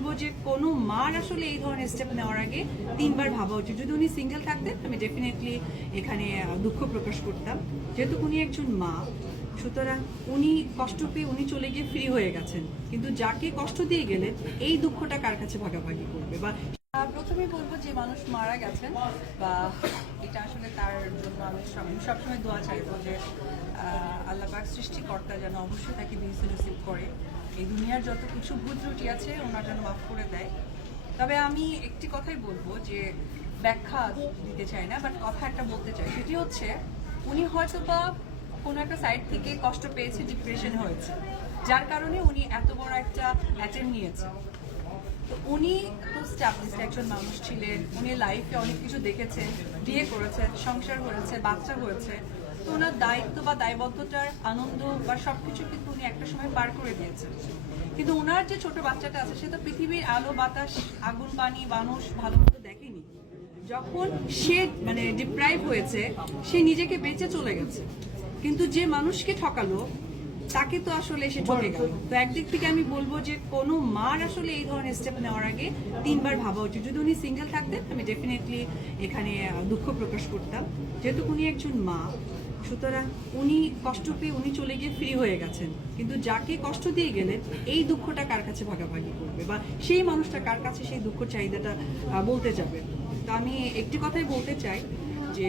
বলবো যে কোনো মার আসলে এই ধরনের স্টেপ নেওয়ার আগে তিনবার ভাবা উচিত। যদি উনি সিঙ্গেল থাকতেন আমি ডেফিনেটলি এখানে দুঃখ প্রকাশ করতাম, যেহেতু উনি একজন মা, সুতরাং উনি কষ্ট পেয়ে উনি চলে গিয়ে ফ্রি হয়ে গেছেন, কিন্তু যাকে কষ্ট দিয়ে গেলেন এই দুঃখটা কার কাছে ভাগাভাগি করবে? বা প্রথমে বলবো যে মানুষ মারা গেছেন বা এটা আসলে তার জন্য আমি সবসময় দোয়া চাইবো যে আল্লাহ পাক সৃষ্টিকর্তা যেন অবশ্যই তাকে বিহিত নসিব করে, এই দুনিয়ার যত কিছু ভুল ত্রুটি আছে ওনার যেন মাফ করে দেয়। তবে আমি একটি কথাই বলবো যে ব্যাখ্যা দিতে চাই না, বাট কথা একটা বলতে চাই, সেটি হচ্ছে উনি হয়তো বা কোনো একটা সাইড থেকে কষ্ট পেয়েছে, ডিপ্রেশন হয়েছে, যার কারণে উনি এত বড় একটা অ্যাটেম্প নিয়েছেন। তো উনি তো স্ট্যাবলিশড একজন মানুষ ছিলেন, উনি লাইফে অনেক কিছু দেখেছেন, বিয়ে করেছেন, সংসার হয়েছে, বাচ্চা হয়েছে, তো ওনার দায়িত্ব বা দায়বদ্ধতার আনন্দ বা সবকিছু কিন্তু উনি একটা সময় পার করে দিয়েছেন। কিন্তু ওনার যে ছোট বাচ্চাটা আছে সে তো পৃথিবীর আলো বাতাস আগুন পানি মানুষ ভালো মতো দেখেনি। যখন সে ডিপ্রাইভ হয়েছে সে নিজেকে বেঁচে চলে গেছে, কিন্তু যে মানুষকে ঠকালো তাকে তো আসলে এসে ঠকে গেল। তো একদিক থেকে আমি বলবো যে কোনো মার আসলে এই ধরনের স্টেপ নেওয়ার আগে তিনবার ভাবা উচিত। যদি উনি সিঙ্গেল থাকতেন আমি ডেফিনেটলি এখানে দুঃখ প্রকাশ করতাম, যেহেতু উনি একজন মা, সুতরাং উনি কষ্ট পেয়ে উনি চলে গিয়ে ফ্রি হয়ে গেছেন, কিন্তু যাকে কষ্ট দিয়ে গেলেন এই দুঃখটা কার কাছে ভাগাভাগি করবে? বা সেই মানুষটা কার কাছে সেই দুঃখ চাহিদাটা বলতে যাবে? তো আমি একটি কথাই বলতে চাই যে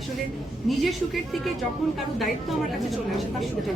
আসলে নিজের সুখের থেকে যখন কারো দায়িত্ব আমার কাছে চলে আসে তার সুখটা